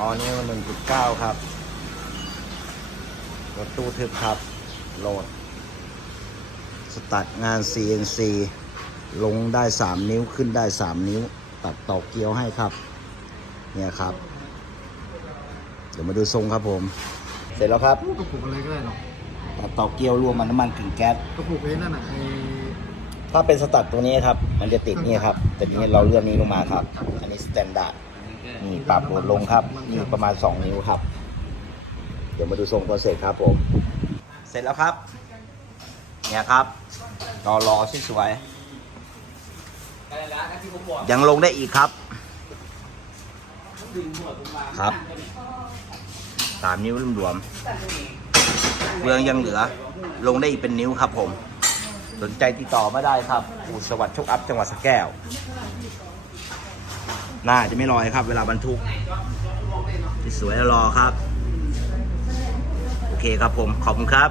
อ๋อนี่มันหนึ่งจุดเก้าครับ รถตู้ทึบครับ โหลด สตัดงาน CNC ลงได้3นิ้วขึ้นได้3นิ้ว ตัดต่อเกียวให้ครับ เนี่ยครับ เดี๋ยวมาดูทรงครับผม เสร็จแล้วครับก็ปลูกอะไรก็ได้เนาะตัดต่อเกียวรวมมันน้ำมันกึ่งแก๊สก็ปลูกเองนั่นน่ะไอ้ถ้าเป็นสตัดตัวนี้ครับ มันจะติดนี่ครับ แต่ทีนี้เราเลื่อนนี้ลงมาครับ อันนี้สแตนดาร์ด นี่ปรับโหลดลงครับนี่ประมาณ 2 นิ้วครับ เดี๋ยวมาดูทรงตัวเสร็จครับผม เสร็จแล้วครับ เนี่ยครับรอรอสวยๆยังลงได้อีกครับ ครับ สามนิ้วรวมเบืองยังเหลือ ลงได้อีกเป็นนิ้วครับผม สนใจติดต่อมาได้ครับ อูสวัสดิ์ชคอัพจังหวัดสแก้ว หน้าจะไม่ลอยครับ เวลาบรรทุกที่สวยรอครับ โอเคครับผม ขอบคุณครับ